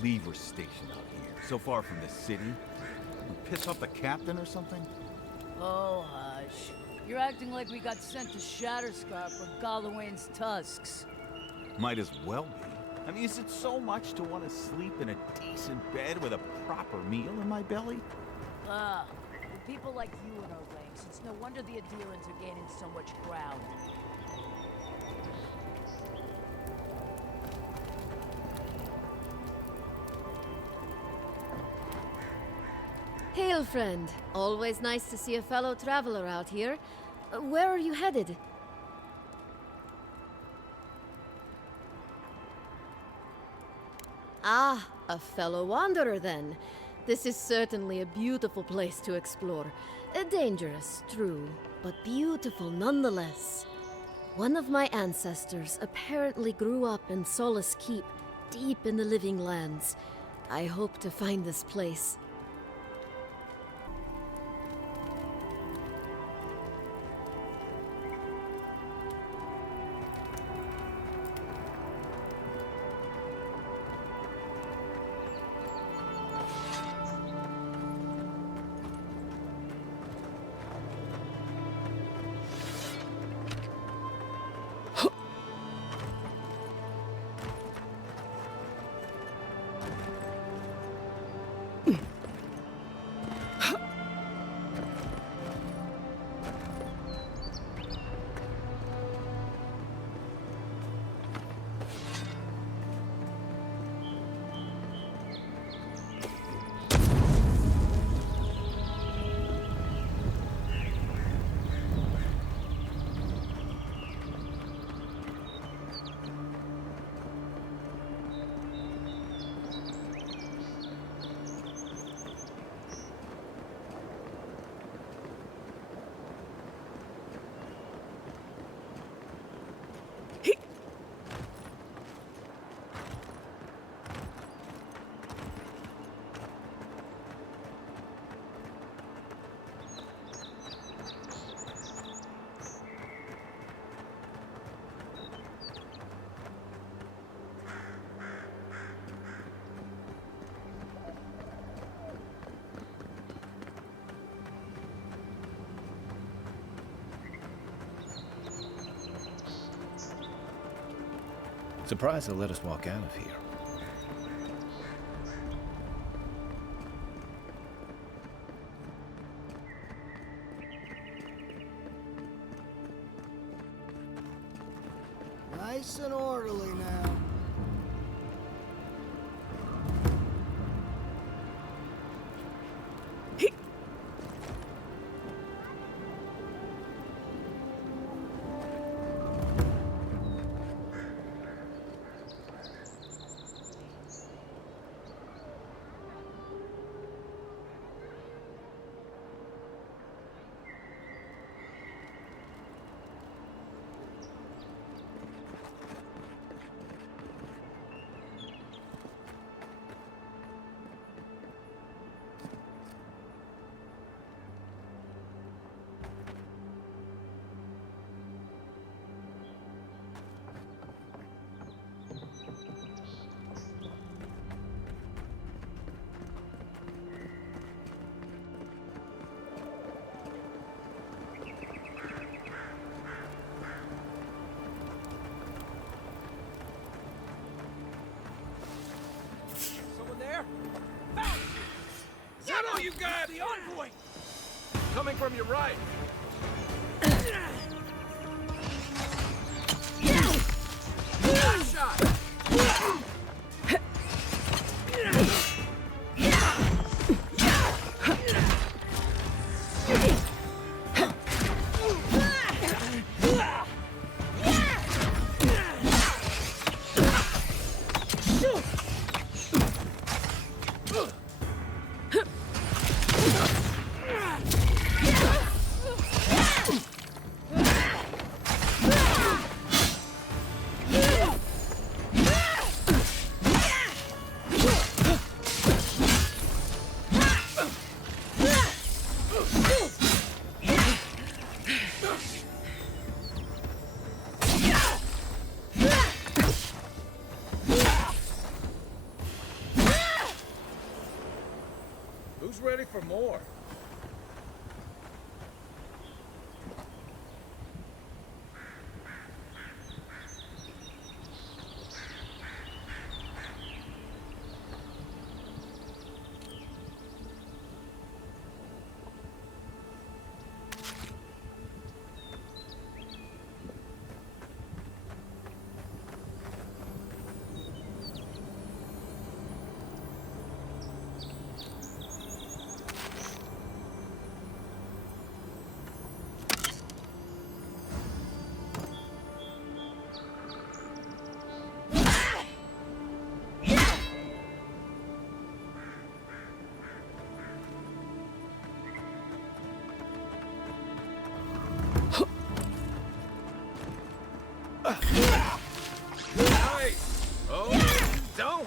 believe we're stationed out here, so far from the city? We piss off the captain or something? Oh, hush. You're acting like we got sent to Shatterscarp for Gallowayne's tusks. Might as well be. I mean, is it so much to want to sleep in a decent bed with a proper meal in my belly? With people like you in our ranks, it's no wonder the Adherents are gaining so much ground. Hail, friend. Always nice to see a fellow traveler out here. Where are you headed? Ah, a fellow wanderer then. This is certainly a beautiful place to explore. Dangerous, true, but beautiful nonetheless. One of my ancestors apparently grew up in Solace Keep, deep in the Living Lands. I hope to find this place. Surprised they'll let us walk out of here. Nice and orderly now. Is that all you got? The envoy! Coming from your right. Shot! Who's ready for more? Hey! Oh, don't!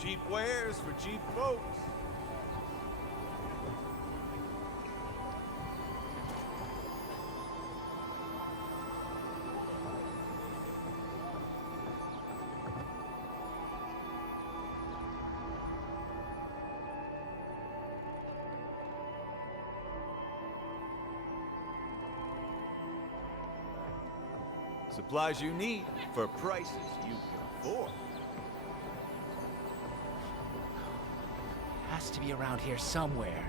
Cheap wares for cheap folks. Supplies you need for prices you can afford. Has to be around here somewhere.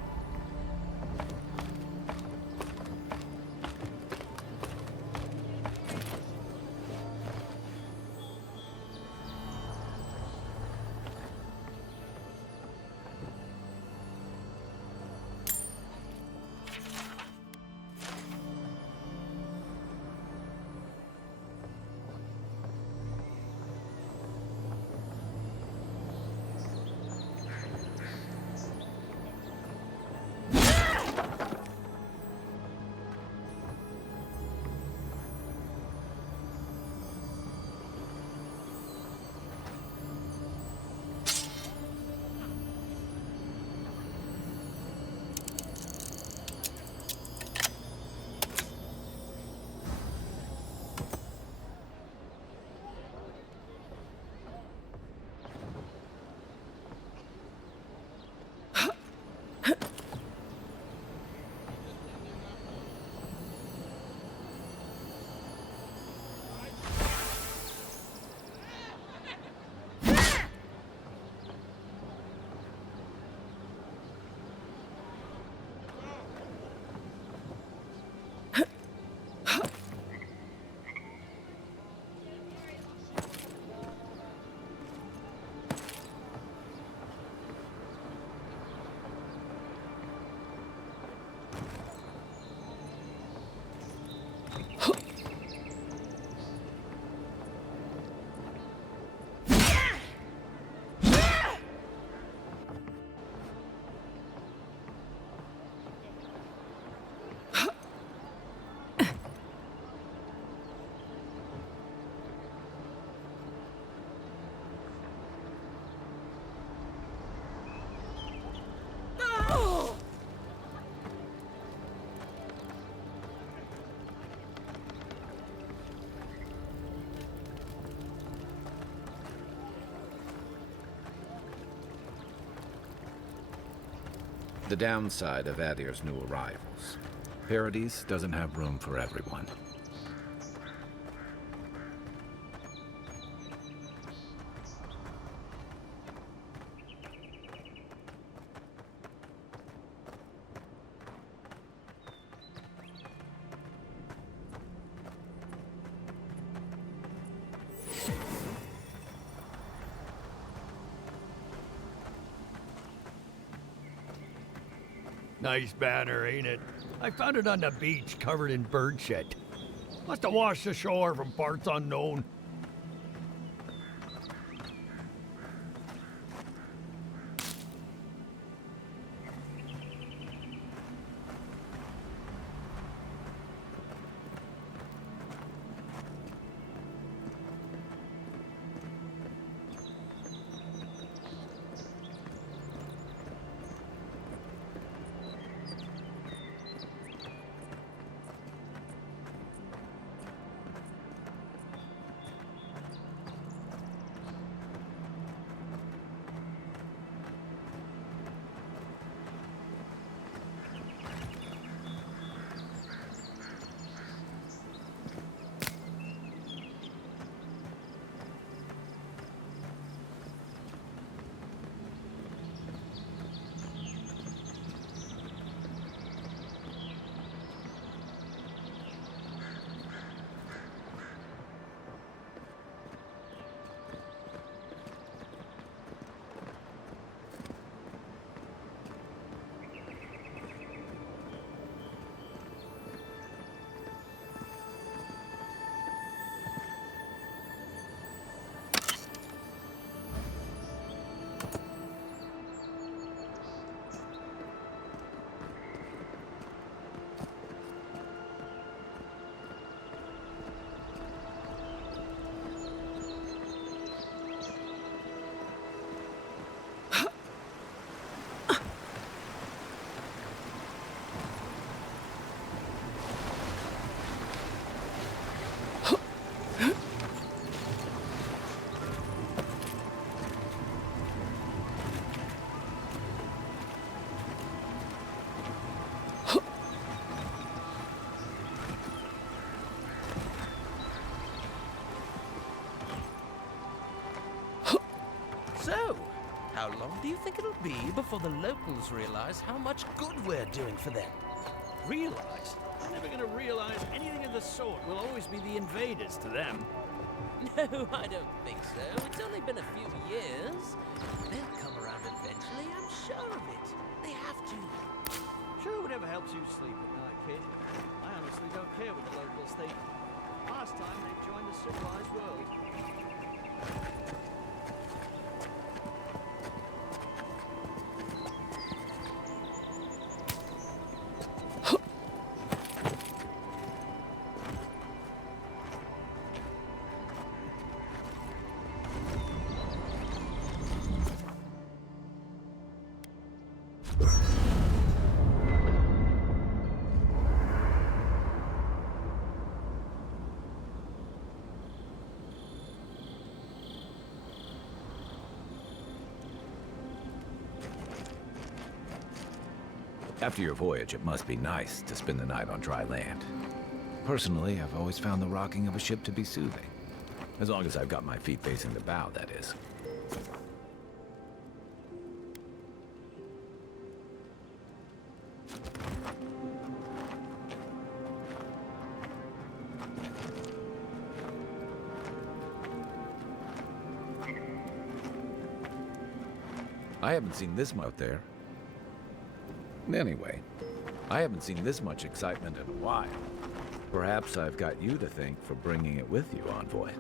The downside of Adir's new arrivals. Paradise doesn't have room for everyone. Nice banner, ain't it? I found it on the beach, covered in bird shit. Must have washed ashore from parts unknown. do you think it'll be before the locals realize how much good we're doing for them? Realize? They're never gonna realize anything of the sort. We'll always be the invaders to them. No, I don't think so. It's only been a few years. They'll come around eventually, I'm sure of it. They have to. Sure, whatever helps you sleep at night, kid. I honestly don't care what the locals think. Last time they joined the civilized world. After your voyage, it must be nice to spend the night on dry land. Personally, I've always found the rocking of a ship to be soothing. As long as I've got my feet facing the bow, that is. I haven't seen this much out there. Anyway, I haven't seen this much excitement in a while. Perhaps I've got you to thank for bringing it with you, Envoy.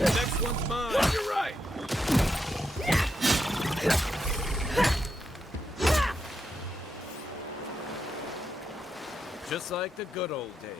Next one's mine. You're right. Just like the good old days.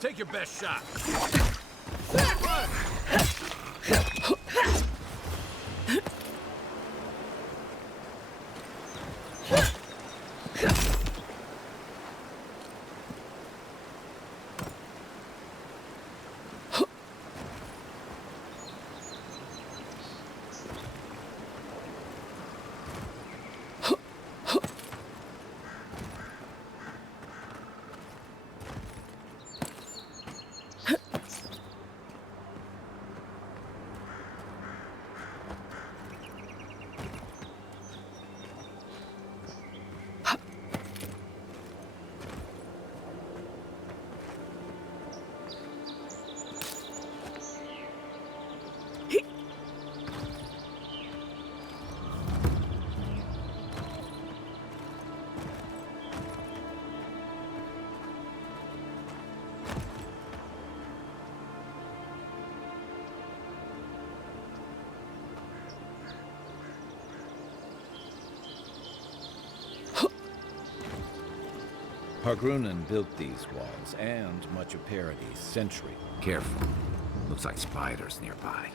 Take your best shot. Hargrunen built these walls and much of Parady's century. Careful. Looks like spiders nearby.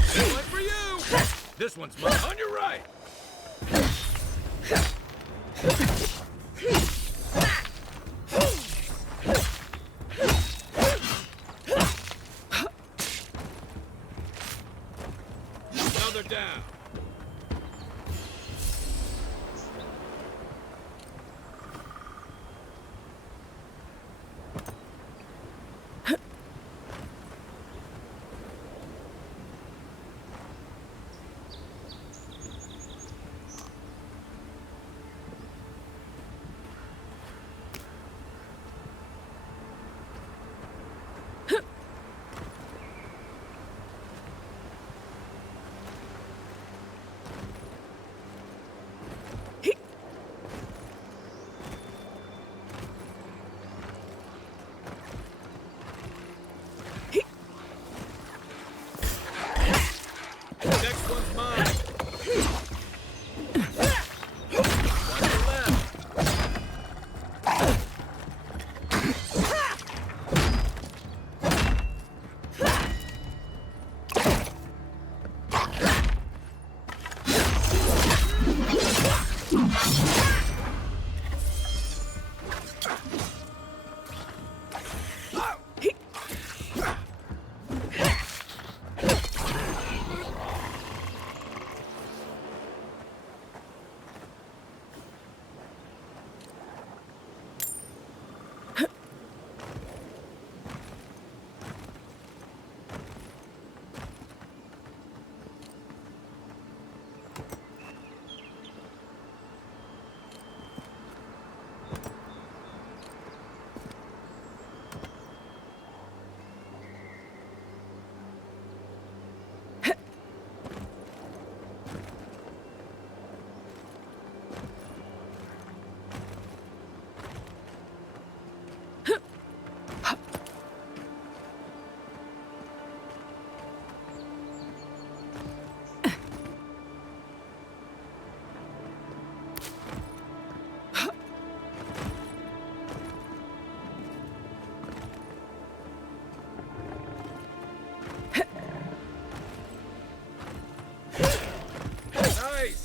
One for you! This one's mine. On your right! Now they're down. Next one's mine. One to left. Nice!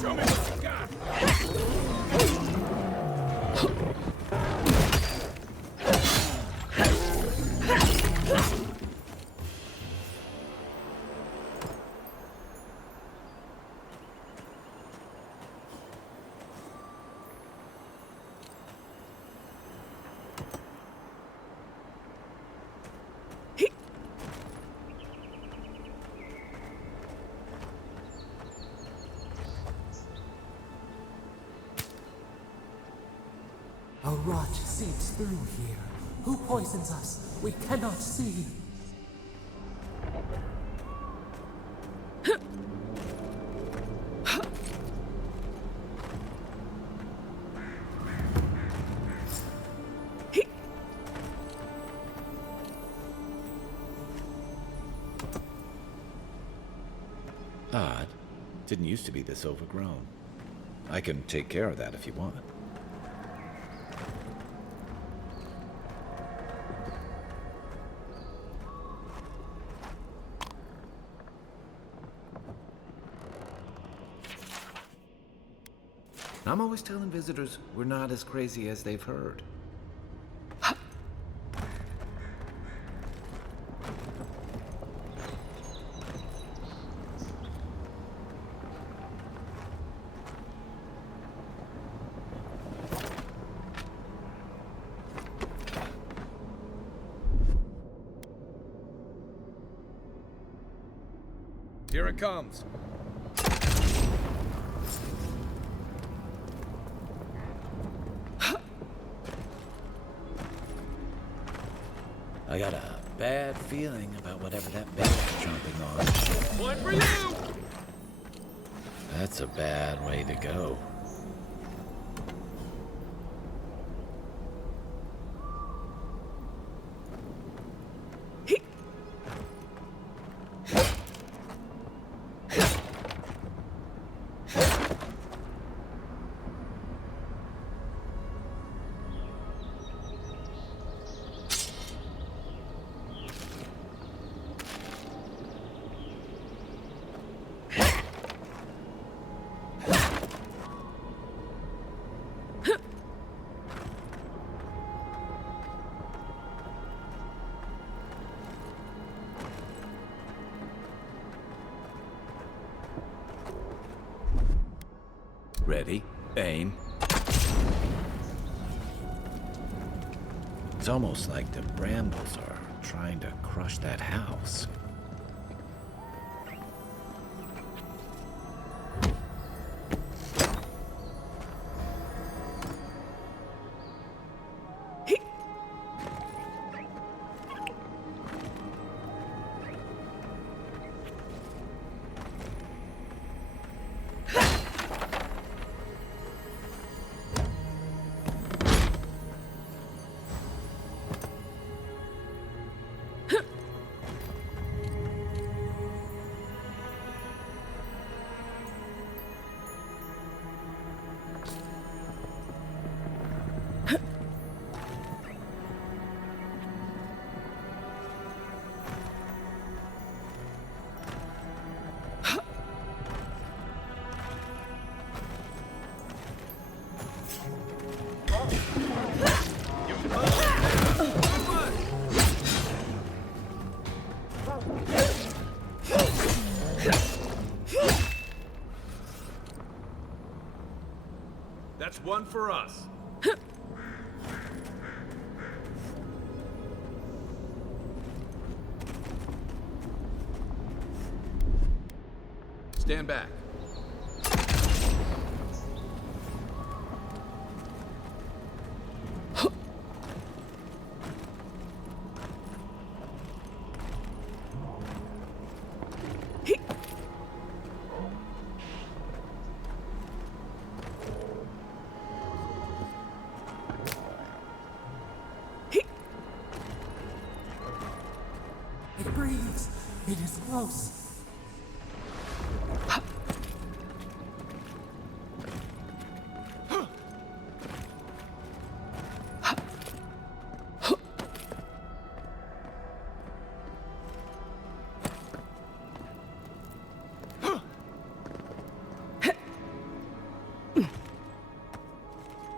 Show me what you got! A rot seeps through here. Who poisons us? We cannot see. Odd. Didn't used to be this overgrown. I can take care of that if you want. I'm always telling visitors we're not as crazy as they've heard. Here it comes. I got a bad feeling about whatever that bear's chomping on. One for you! That's a bad way to go. Ready, aim. It's almost like the brambles are trying to crush that house. That's one for us. Stand back. It breathes. It is close.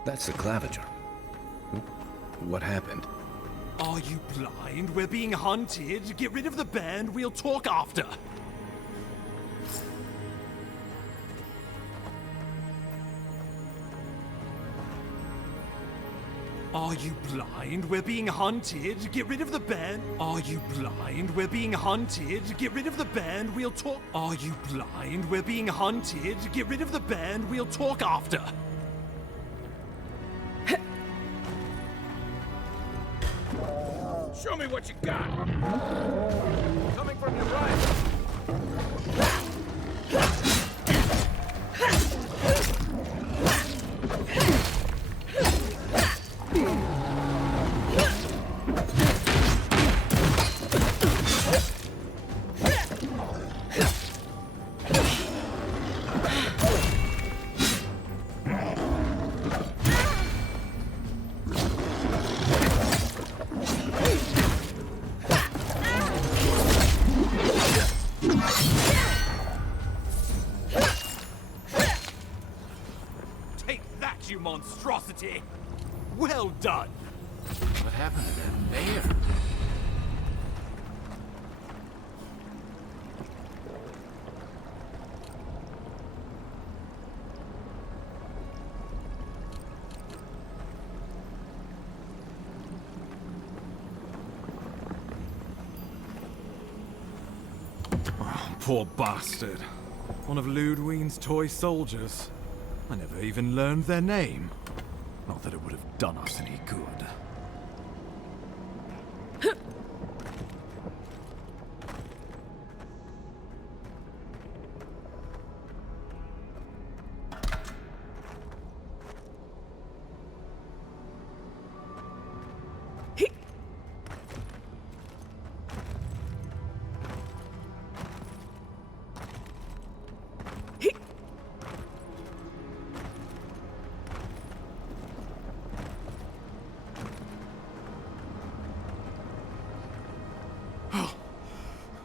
That's the claviger. What happened? Are you blind? We're being hunted. Get rid of the band. We'll talk after. Are you blind? We're being hunted. Get rid of the band. Are you blind? We're being hunted. Get rid of the band. We'll talk. Are you blind? We're being hunted. Get rid of the band. We'll talk after. Show me what you got. Coming from your right. Take that, you monstrosity! Well done! What happened to that bear? poor bastard. One of Ludwine's toy soldiers. I never even learned their name. Not that it would have done us any good.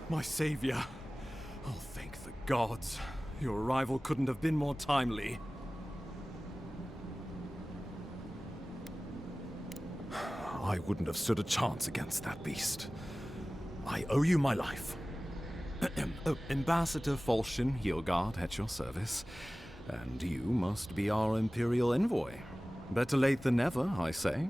My savior. Oh, thank the gods. Your arrival couldn't have been more timely. I wouldn't have stood a chance against that beast. I owe you my life. Oh, Ambassador Falchion Heelguard at your service. And you must be our Imperial envoy. Better late than never, I say.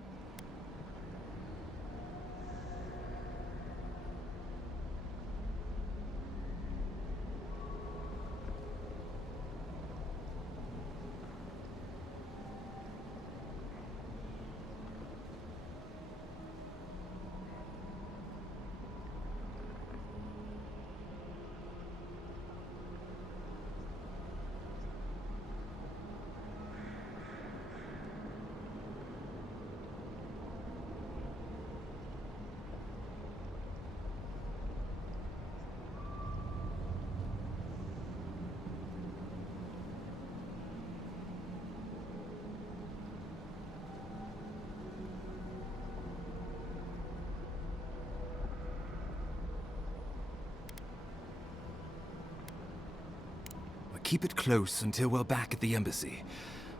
Keep it close until we're back at the embassy.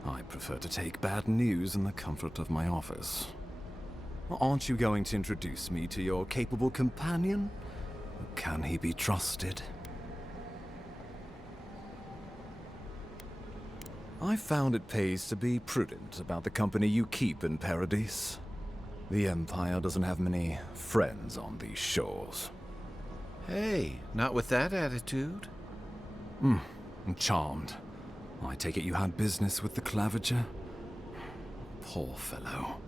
I prefer to take bad news in the comfort of my office. Aren't you going to introduce me to your capable companion? Can he be trusted? I found it pays to be prudent about the company you keep in Paradise. The Empire doesn't have many friends on these shores. Hey, not with that attitude. I'm charmed. I take it you had business with the Claviger? Poor fellow.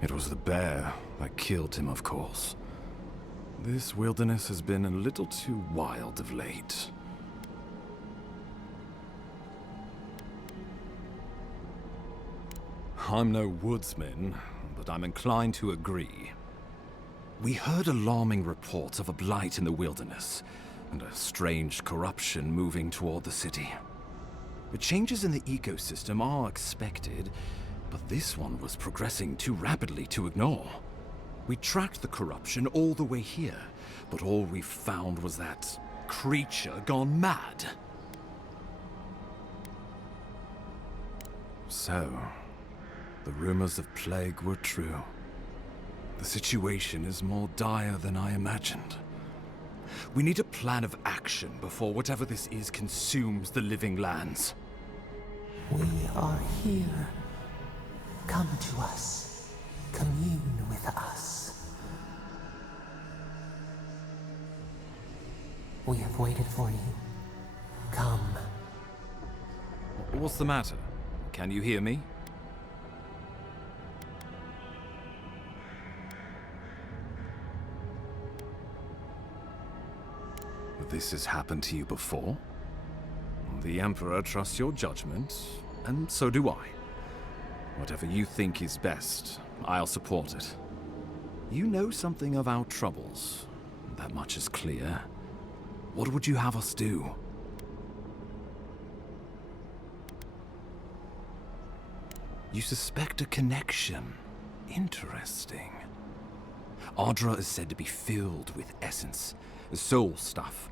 It was the bear that killed him, of course. This wilderness has been a little too wild of late. I'm no woodsman, but I'm inclined to agree. We heard alarming reports of a blight in the wilderness, and a strange corruption moving toward the city. The changes in the ecosystem are expected, but this one was progressing too rapidly to ignore. We tracked the corruption all the way here, but all we found was that creature gone mad. So, the rumors of plague were true. The situation is more dire than I imagined. We need a plan of action before whatever this is consumes the living lands. We are here. Come to us. Commune with us. We have waited for you. Come. What's the matter? Can you hear me? This has happened to you before? The Emperor trusts your judgment, and so do I. Whatever you think is best, I'll support it. You know something of our troubles. That much is clear. What would you have us do? You suspect a connection. Interesting. Ardra is said to be filled with essence, soul stuff.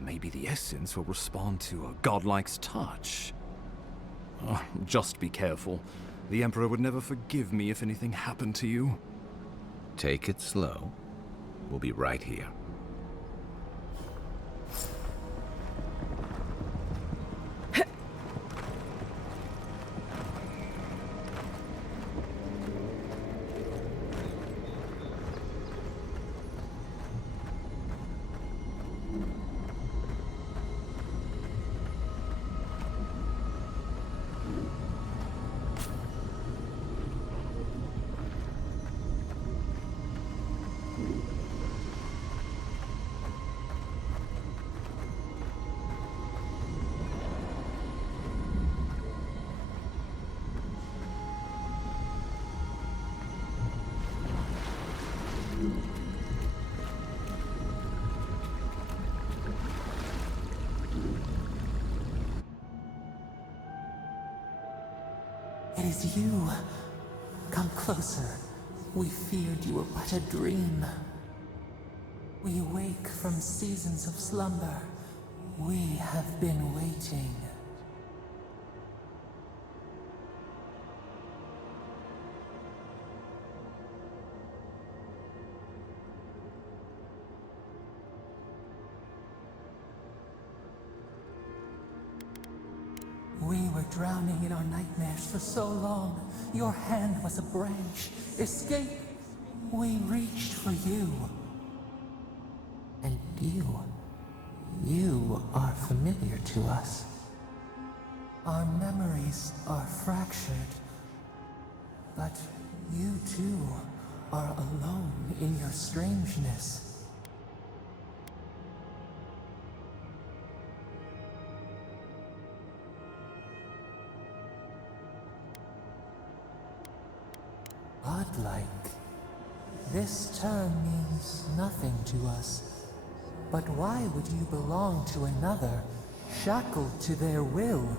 Maybe the essence will respond to a godlike's touch. Oh, just be careful. The Emperor would never forgive me if anything happened to you. Take it slow. We'll be right here. It is you. Come closer. We feared you were but a dream. We wake from seasons of slumber. We have been waiting. We were drowning in our nightmares for so long. Your hand was a branch. Escape! We reached for you. And you are familiar to us. Our memories are fractured. But you too are alone in your strangeness. Godlike. This term means nothing to us. But why would you belong to another, shackled to their will?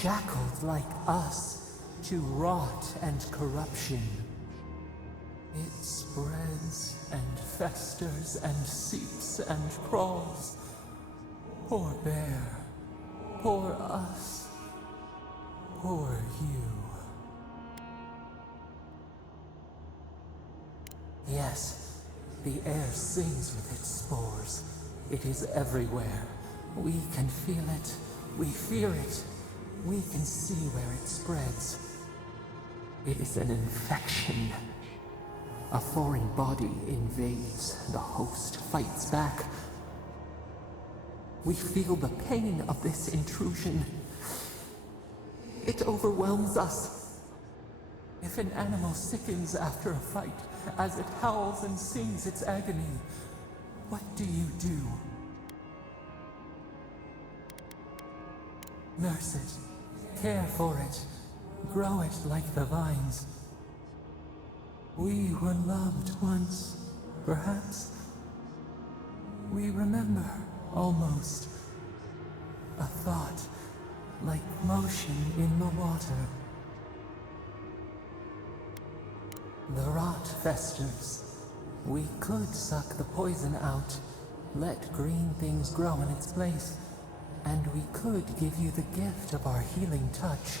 Shackled like us to rot and corruption. It spreads and festers and seeps and crawls. Poor bear. Poor us. Poor you. Yes, the air sings with its spores. It is everywhere. We can feel it. We fear it. We can see where it spreads. It is an infection. A foreign body invades. The host fights back. We feel the pain of this intrusion. It overwhelms us. If an animal sickens after a fight, as it howls and sings its agony, what do you do? Nurse it, care for it, grow it like the vines. We were loved once, perhaps. We remember, almost. A thought, like motion in the water. The rot festers. We could suck the poison out, let green things grow in its place, and we could give you the gift of our healing touch.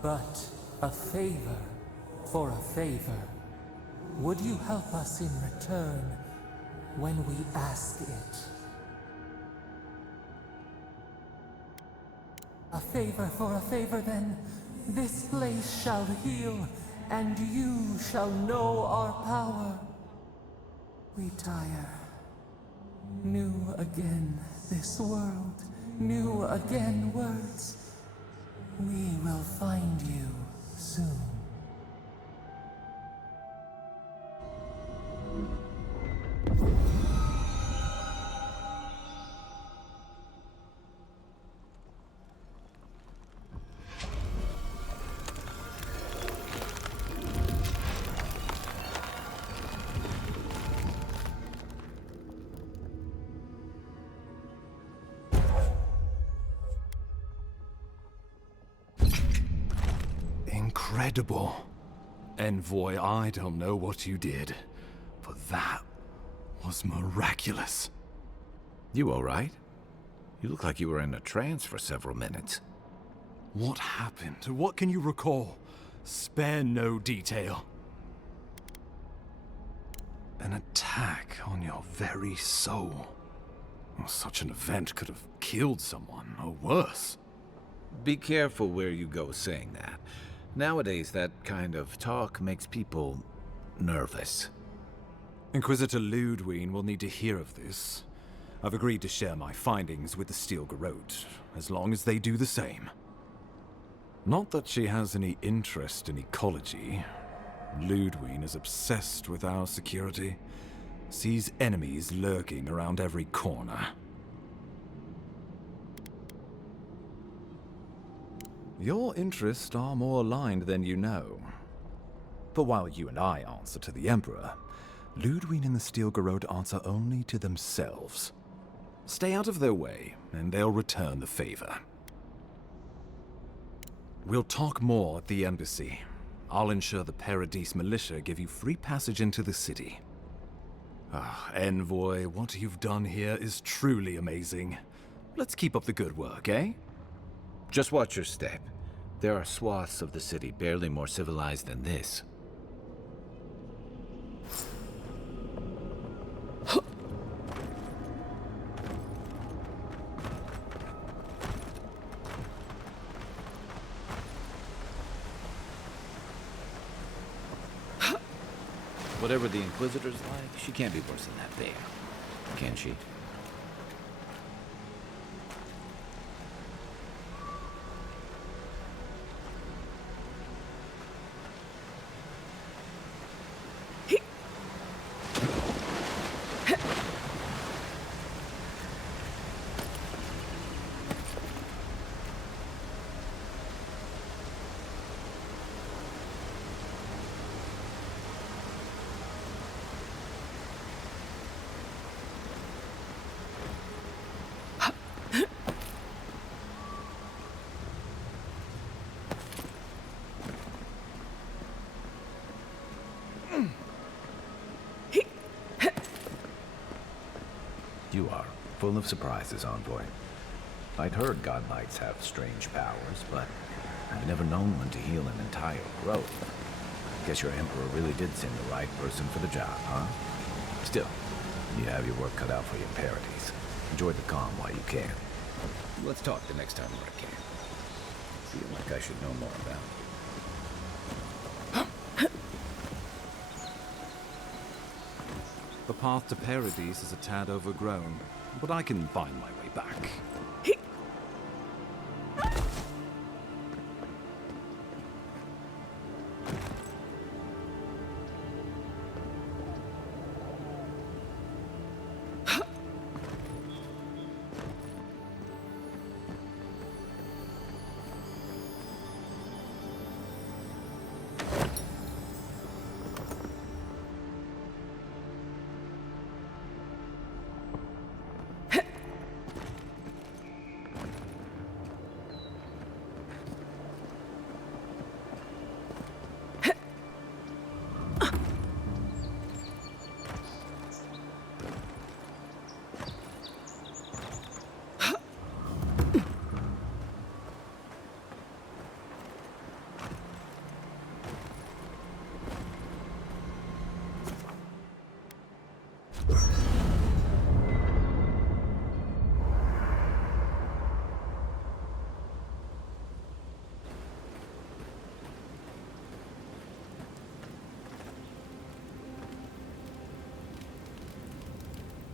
But a favor for a favor. Would you help us in return when we ask it? A favor for a favor, then. This place shall heal, and you shall know our power. We tire. New again this world, new again words. We will find you soon. Incredible. Envoy, I don't know what you did, but that was miraculous. You all right? You look like you were in a trance for several minutes. What happened? What can you recall? Spare no detail. An attack on your very soul. Well, such an event could have killed someone, or worse. Be careful where you go saying that. Nowadays, that kind of talk makes people nervous. Inquisitor Ludwig will need to hear of this. I've agreed to share my findings with the Steel Garrote, as long as they do the same. Not that she has any interest in ecology. Ludwig is obsessed with our security, sees enemies lurking around every corner. Your interests are more aligned than you know. But while you and I answer to the Emperor, Ludwig and the Steel Garrote answer only to themselves. Stay out of their way, and they'll return the favor. We'll talk more at the embassy. I'll ensure the Paradise militia give you free passage into the city. Ah, Envoy, what you've done here is truly amazing. Let's keep up the good work, eh? Just watch your step. There are swaths of the city barely more civilized than this. Whatever the Inquisitor's like, she can't be worse than that bear. Can she? You are full of surprises, Envoy. I'd heard godlights have strange powers, but I've never known one to heal an entire grove. Guess your Emperor really did send the right person for the job, huh? Still, you have your work cut out for you in Paradise. Enjoy the calm while you can. Let's talk the next time I can. Feel like I should know more about it. The path to Paradise is a tad overgrown, but I can find my way back.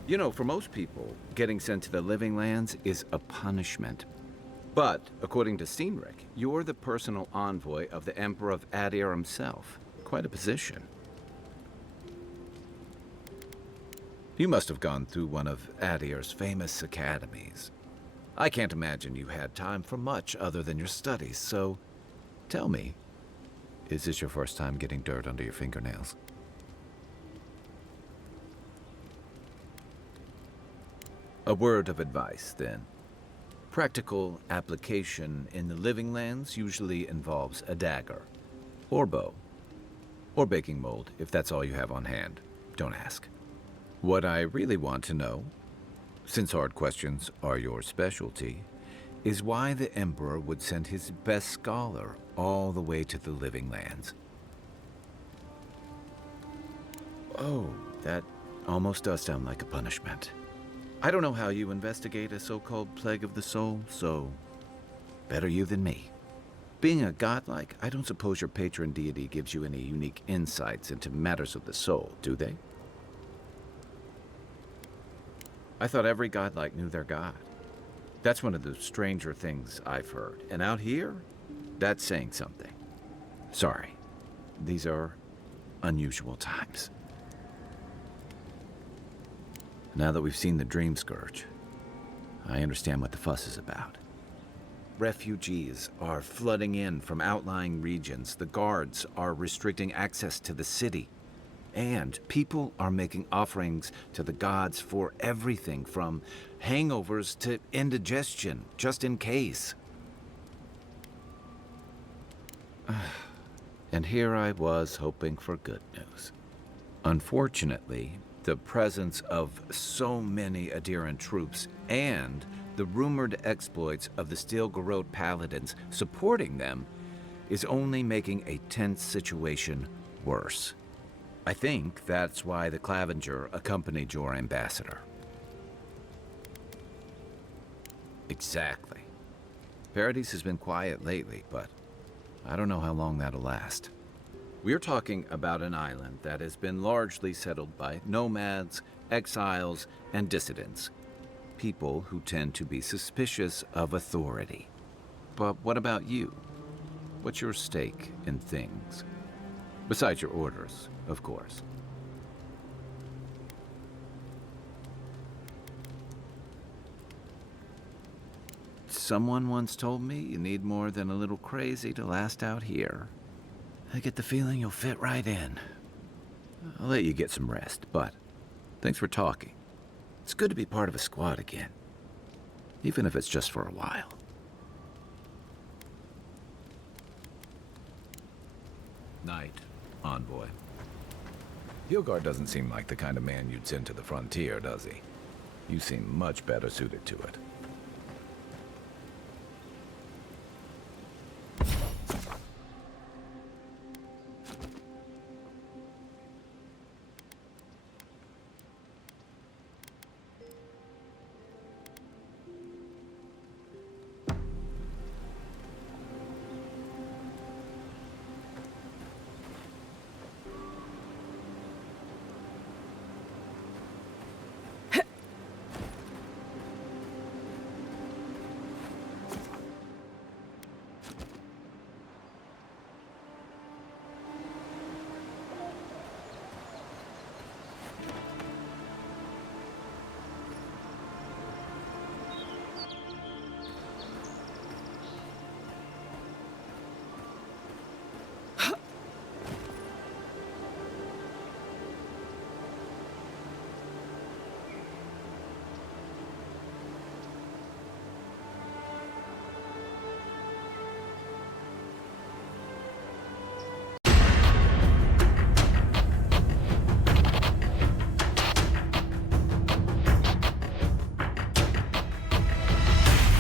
You know, for most people, getting sent to the Living Lands is a punishment. But, according to Steenrick, you're the personal envoy of the Emperor of Adir himself. Quite a position. You must have gone through one of Adir's famous academies. I can't imagine you had time for much other than your studies, so tell me, is this your first time getting dirt under your fingernails? A word of advice, then. Practical application in the Living Lands usually involves a dagger, or bow, or baking mold, if that's all you have on hand. Don't ask. What I really want to know, since hard questions are your specialty, is why the Emperor would send his best scholar all the way to the Living Lands. Oh, that almost does sound like a punishment. I don't know how you investigate a so-called plague of the soul, so better you than me. Being a godlike, I don't suppose your patron deity gives you any unique insights into matters of the soul, do they? I thought every godlike knew their god. That's one of the stranger things I've heard. And out here, that's saying something. Sorry, these are unusual times. Now that we've seen the Dream Scourge, I understand what the fuss is about. Refugees are flooding in from outlying regions. The guards are restricting access to the city. And people are making offerings to the gods for everything from hangovers to indigestion, just in case. And here I was hoping for good news. Unfortunately, the presence of so many Adiran troops and the rumored exploits of the Steel Garrote Paladins supporting them is only making a tense situation worse. I think that's why the Clavenger accompanied your ambassador. Exactly. Paradise has been quiet lately, but I don't know how long that'll last. We're talking about an island that has been largely settled by nomads, exiles, and dissidents. People who tend to be suspicious of authority. But what about you? What's your stake in things? Besides your orders, of course. Someone once told me you need more than a little crazy to last out here. I get the feeling you'll fit right in. I'll let you get some rest, but thanks for talking. It's good to be part of a squad again, even if it's just for a while. Night, envoy. Hilgard doesn't seem like the kind of man you'd send to the frontier, does he? You seem much better suited to it.